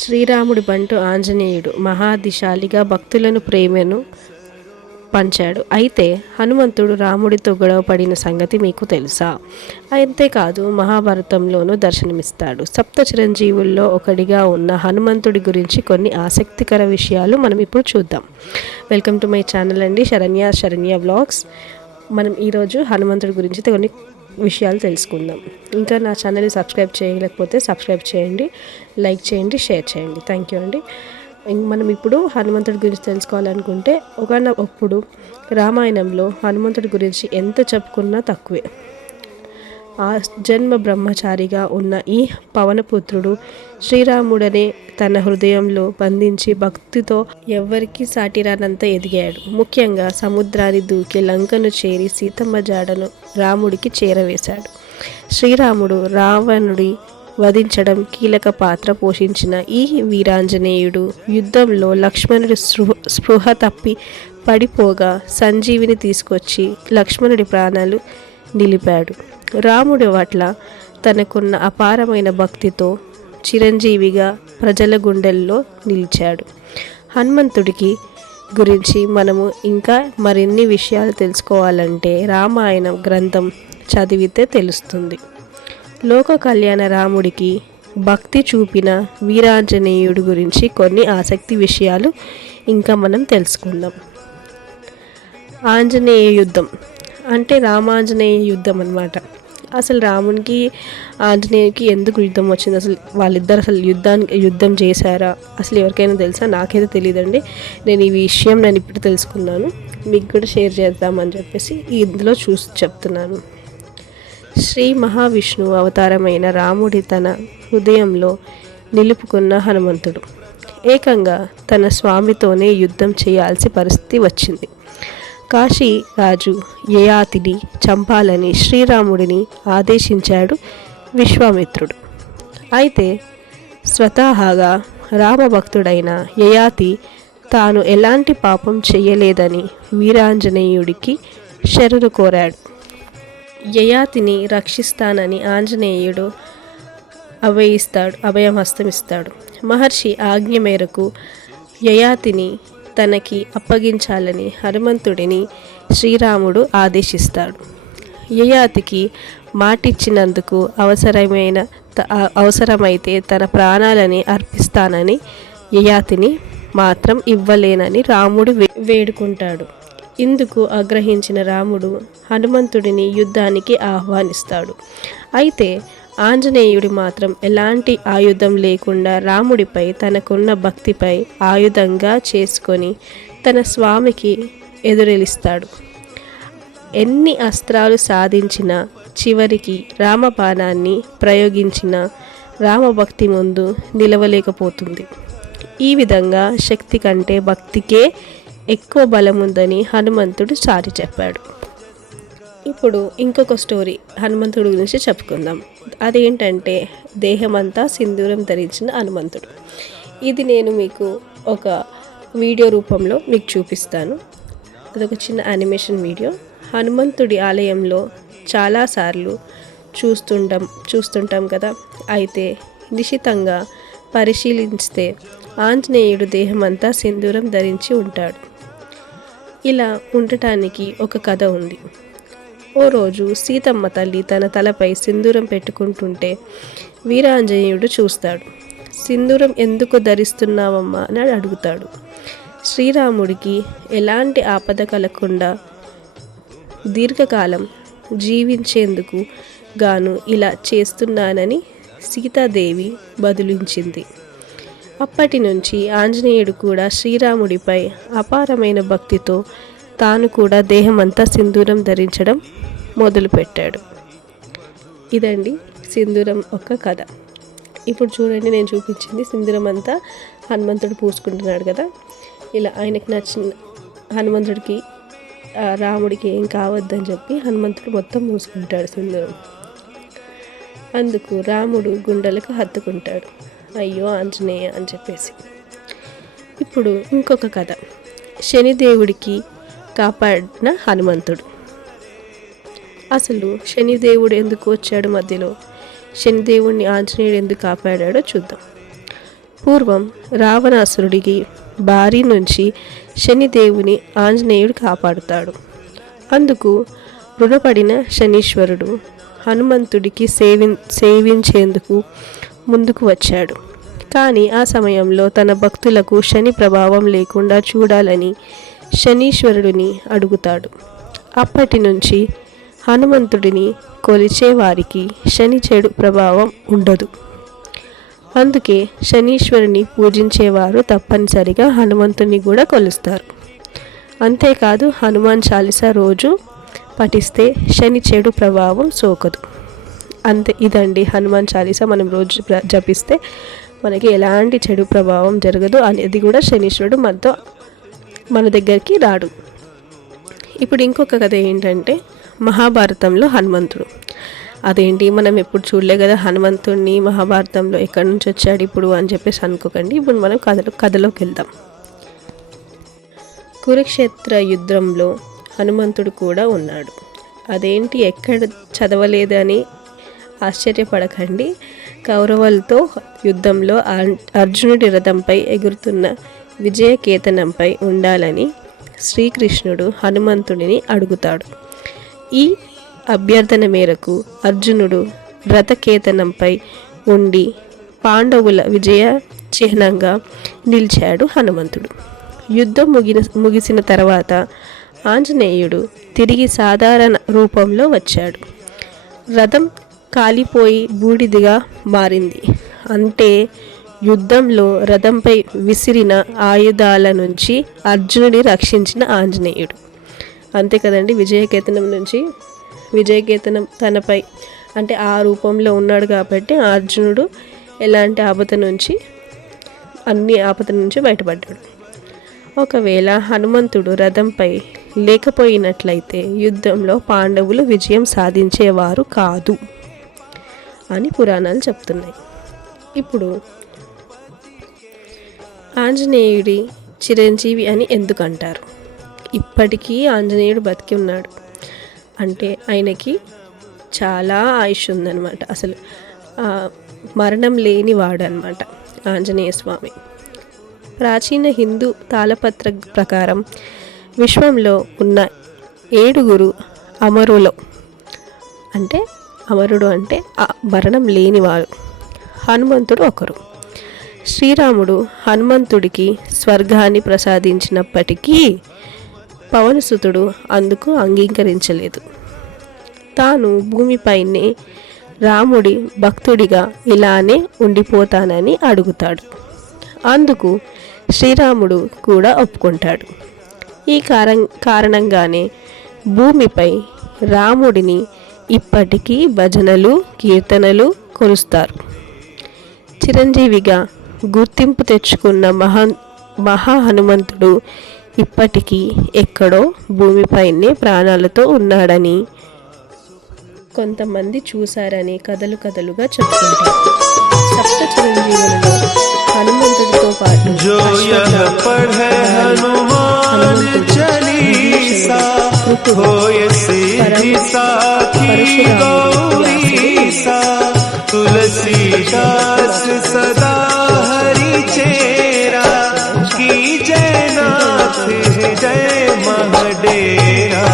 శ్రీరాముడి బంటు ఆంజనేయుడు మహాదిశాలిగా భక్తులను ప్రేమను పంచాడు. అయితే హనుమంతుడు రాముడితో గొడవపడిన సంగతి మీకు తెలుసా? అంతేకాదు మహాభారతంలోనూ దర్శనమిస్తాడు. సప్త చిరంజీవుల్లో ఒకడిగా ఉన్న హనుమంతుడి గురించి కొన్ని ఆసక్తికర విషయాలు మనం ఇప్పుడు చూద్దాం. వెల్కమ్ టు మై ఛానల్ అండి, శరణ్య వ్లాగ్స్. మనం ఈరోజు హనుమంతుడి గురించి కొన్ని విషయాలు తెలుసుకుందాం. ఇంకా నా ఛానల్ని సబ్స్క్రైబ్ చేయలేకపోతే సబ్స్క్రైబ్ చేయండి, లైక్ చేయండి, షేర్ చేయండి. థ్యాంక్ యూ అండి. మనం ఇప్పుడు హనుమంతుడి గురించి తెలుసుకోవాలనుకుంటే ఒకప్పుడు రామాయణంలో హనుమంతుడి గురించి ఎంత చెప్పుకున్నా తక్కువే. ఆ జన్మ బ్రహ్మచారిగా ఉన్న ఈ పవనపుత్రుడు శ్రీరాముడనే తన హృదయంలో బంధించి భక్తితో ఎవ్వరికీ సాటిరానంత ఎదిగాడు. ముఖ్యంగా సముద్రాన్ని దూకి లంకను చేరి సీతమ్మ జాడను రాముడికి చేరవేశాడు. శ్రీరాముడు రావణుడి వధించడం కీలక పాత్ర పోషించిన ఈ వీరాంజనేయుడు యుద్ధంలో లక్ష్మణుడి స్పృహ తప్పి పడిపోగా సంజీవిని తీసుకొచ్చి లక్ష్మణుడి ప్రాణాలు నిలిపాడు. రాముడి పట్ల తనకున్న అపారమైన భక్తితో చిరంజీవిగా ప్రజల గుండెల్లో నిలిచాడు. హనుమంతుడికి గురించి మనము ఇంకా మరిన్ని విషయాలు తెలుసుకోవాలంటే రామాయణ గ్రంథం చదివితే తెలుస్తుంది. లోక కళ్యాణ రాముడికి భక్తి చూపిన వీరాంజనేయుడి గురించి కొన్ని ఆసక్తి విషయాలు ఇంకా మనం తెలుసుకుందాం. ఆంజనేయ యుద్ధం అంటే రామాంజనేయ యుద్ధం అన్నమాట. అసలు రామునికి ఆంజనేయుడికి ఎందుకు యుద్ధం వచ్చింది? అసలు వాళ్ళిద్దరు అసలు యుద్ధం చేశారా? అసలు ఎవరికైనా తెలుసా? నాకైతే తెలియదండి. నేను ఈ విషయం ఇప్పుడు తెలుసుకున్నాను, మీకు కూడా షేర్ చేద్దామని చెప్పేసి ఇందులో చూసి చెప్తున్నాను. శ్రీ మహావిష్ణువు అవతారమైన రాముడి తన హృదయంలో నిలుపుకున్న హనుమంతుడు ఏకంగా తన స్వామితోనే యుద్ధం చేయాల్సి పరిస్థితి వచ్చింది. కాశీ రాజు యయాతిని చంపాలని శ్రీరాముడిని ఆదేశించాడు విశ్వామిత్రుడు. అయితే స్వతహాగా రామభక్తుడైన యయాతి తాను ఎలాంటి పాపం చేయలేదని వీరాంజనేయుడికి శరణు కోరాడు. యయాతిని రక్షిస్తానని ఆంజనేయుడు అభయహస్తమిస్తాడు. మహర్షి ఆజ్ఞ మేరకు యయాతిని తనకి అప్పగించాలని హనుమంతుడిని శ్రీరాముడు ఆదేశిస్తాడు. యయాతికి మాటిచ్చినందుకు అవసరమైతే తన ప్రాణాలని అర్పిస్తానని, యయాతిని మాత్రం ఇవ్వలేనని రాముడు వేడుకుంటాడు. ఇందుకు ఆగ్రహించిన రాముడు హనుమంతుడిని యుద్ధానికి ఆహ్వానిస్తాడు. అయితే ఆంజనేయుడి మాత్రం ఎలాంటి ఆయుధం లేకుండా రాముడిపై తనకున్న భక్తిపై ఆయుధంగా చేసుకొని తన స్వామికి ఎదురెలిస్తాడు. ఎన్ని అస్త్రాలు సాధించినా చివరికి రామబాణాన్ని ప్రయోగించిన రామభక్తి ముందు నిలవలేకపోతుంది. ఈ విధంగా శక్తి కంటే భక్తికే ఎక్కువ బలం ఉందని హనుమంతుడు చాటి చెప్పాడు. ఇప్పుడు ఇంకొక స్టోరీ హనుమంతుడి గురించి చెప్పుకుందాం. అదేంటంటే దేహమంతా సింధూరం ధరించిన హనుమంతుడు. ఇది నేను మీకు ఒక వీడియో రూపంలో మీకు చూపిస్తాను. అదొక చిన్న యానిమేషన్ వీడియో. హనుమంతుడి ఆలయంలో చాలాసార్లు చూస్తుంటాం కదా. అయితే నిశితంగా పరిశీలిస్తే ఆంజనేయుడు దేహమంతా సింధూరం ధరించి ఉంటాడు. ఇలా ఉండటానికి ఒక కథ ఉంది. ఓ రోజు సీతమ్మ తల్లి తన తలపై సింధూరం పెట్టుకుంటుంటే వీరాంజనేయుడు చూస్తాడు. సింధూరం ఎందుకు ధరిస్తున్నావమ్మా అని అడుగుతాడు. శ్రీరాముడికి ఎలాంటి ఆపద కలగకుండా దీర్ఘకాలం జీవించేందుకు గాను ఇలా చేస్తున్నానని సీతాదేవి బదులించింది. అప్పటి నుంచి ఆంజనేయుడు కూడా శ్రీరాముడిపై అపారమైన భక్తితో తాను కూడా దేహమంతా సింధూరం ధరించడం మొదలుపెట్టాడు. ఇదండి సింధూరం ఒక కథ. ఇప్పుడు చూడండి, నేను చూపించింది సింధూరం అంతా హనుమంతుడు పూసుకుంటున్నాడు కదా. ఇలా ఆయనకు నచ్చిన హనుమంతుడికి రాముడికి ఏం కావద్దని చెప్పి హనుమంతుడు మొత్తం పూసుకుంటాడు సింధూరం. అందుకు రాముడు గుండెలకు హత్తుకుంటాడు, అయ్యో ఆంజనేయ అని చెప్పేసి. ఇప్పుడు ఇంకొక కథ. శనిదేవుడికి కాపాడిన హనుమంతుడు. అసలు శనిదేవుడు ఎందుకు వచ్చాడు మధ్యలో? శనిదేవుడిని ఆంజనేయుడు ఎందుకు కాపాడాడో చూద్దాం. పూర్వం రావణాసురుడికి బారి నుంచి శనిదేవుని ఆంజనేయుడు కాపాడుతాడు. అందుకు రుణపడిన శనీశ్వరుడు హనుమంతుడికి సేవించేందుకు ముందుకు వచ్చాడు. కానీ ఆ సమయంలో తన భక్తులకు శని ప్రభావం లేకుండా చూడాలని శనీశ్వరుడిని అడుగుతాడు. అప్పటి నుంచి హనుమంతుడిని కొలిచే వారికి శని చెడు ప్రభావం ఉండదు. అందుకే శనీశ్వరుని పూజించేవారు తప్పనిసరిగా హనుమంతుని కూడా కొలుస్తారు. అంతేకాదు హనుమాన్ చాలీసా రోజు పఠిస్తే శని చెడు ప్రభావం సోకదు. అంతే, ఇదండి హనుమాన్ చాలీసా మనం రోజు జపిస్తే మనకి ఎలాంటి చెడు ప్రభావం జరగదు అనేది కూడా శనీశ్వరుడు మన దగ్గరికి రాడు. ఇప్పుడు ఇంకొక కథ ఏంటంటే మహాభారతంలో హనుమంతుడు. అదేంటి మనం ఎప్పుడు చూడలే కదా హనుమంతుడిని, మహాభారతంలో ఎక్కడి నుంచి వచ్చాడు ఇప్పుడు అని చెప్పేసి అనుకోకండి. ఇప్పుడు మనం కథలోకి వెళ్దాం. కురుక్షేత్ర యుద్ధంలో హనుమంతుడు కూడా ఉన్నాడు. అదేంటి ఎక్కడ చదవలేదని ఆశ్చర్యపడకండి. కౌరవులతో యుద్ధంలో అర్జునుడి రథంపై ఎగురుతున్న విజయకేతనంపై ఉండాలని శ్రీకృష్ణుడు హనుమంతుడిని అడుగుతాడు. ఈ అభ్యర్థన మేరకు అర్జునుడు రథకేతనంపై ఉండి పాండవుల విజయ చిహ్నంగా నిలిచాడు హనుమంతుడు. యుద్ధం ముగిసిన తర్వాత ఆంజనేయుడు తిరిగి సాధారణ రూపంలో వచ్చాడు. రథం కాలిపోయి బూడిదిగా మారింది. అంటే యుద్ధంలో రథంపై విసిరిన ఆయుధాల నుంచి అర్జునుడి రక్షించిన ఆంజనేయుడు. అంతే కదండి, విజయకేతనం తనపై అంటే ఆ రూపంలో ఉన్నాడు కాబట్టి అర్జునుడు ఎలాంటి అన్ని ఆపద నుంచి బయటపడ్డాడు. ఒకవేళ హనుమంతుడు రథంపై లేకపోయినట్లయితే యుద్ధంలో పాండవులు విజయం సాధించేవారు కాదు అని పురాణాలు చెప్తున్నాయి. ఇప్పుడు ఆంజనేయుడి చిరంజీవి అని ఎందుకంటారు? ఇప్పటికీ ఆంజనేయుడు బతికి ఉన్నాడు అంటే ఆయనకి చాలా ఆయుష్ ఉందన్నమాట. అసలు మరణం లేని వాడు అనమాట ఆంజనేయ స్వామి. ప్రాచీన హిందూ తాళపత్ర ప్రకారం విశ్వంలో ఉన్న 7 అమరుడు అంటే మరణం లేనివాడు. హనుమంతుడు ఒకరు. శ్రీరాముడు హనుమంతుడికి స్వర్గాన్ని ప్రసాదించినప్పటికీ పవనసుతుడు అందుకు అంగీకరించలేదు. తాను భూమిపైనే రాముడి భక్తుడిగా ఇలానే ఉండిపోతానని అడుగుతాడు. అందుకు శ్రీరాముడు కూడా ఒప్పుకుంటాడు. ఈ కారణంగానే భూమిపై రాముడిని ఇప్పటికీ భజనలు, కీర్తనలు కొలుస్తారు. చిరంజీవిగా గుర్తింపు తెచ్చుకున్న మహా హనుమంతుడు ఇప్పటికీ ఎక్కడో భూమిపైనే ప్రాణాలతో ఉన్నాడని కొంతమంది చూశారని కథలుగా చెప్తుంటారు. సప్త చిరంజీవులలో హనుమంతుడితో పాటు तुलसीदास सदा हरि चेरा की जय नाथ हृदय महडेरा।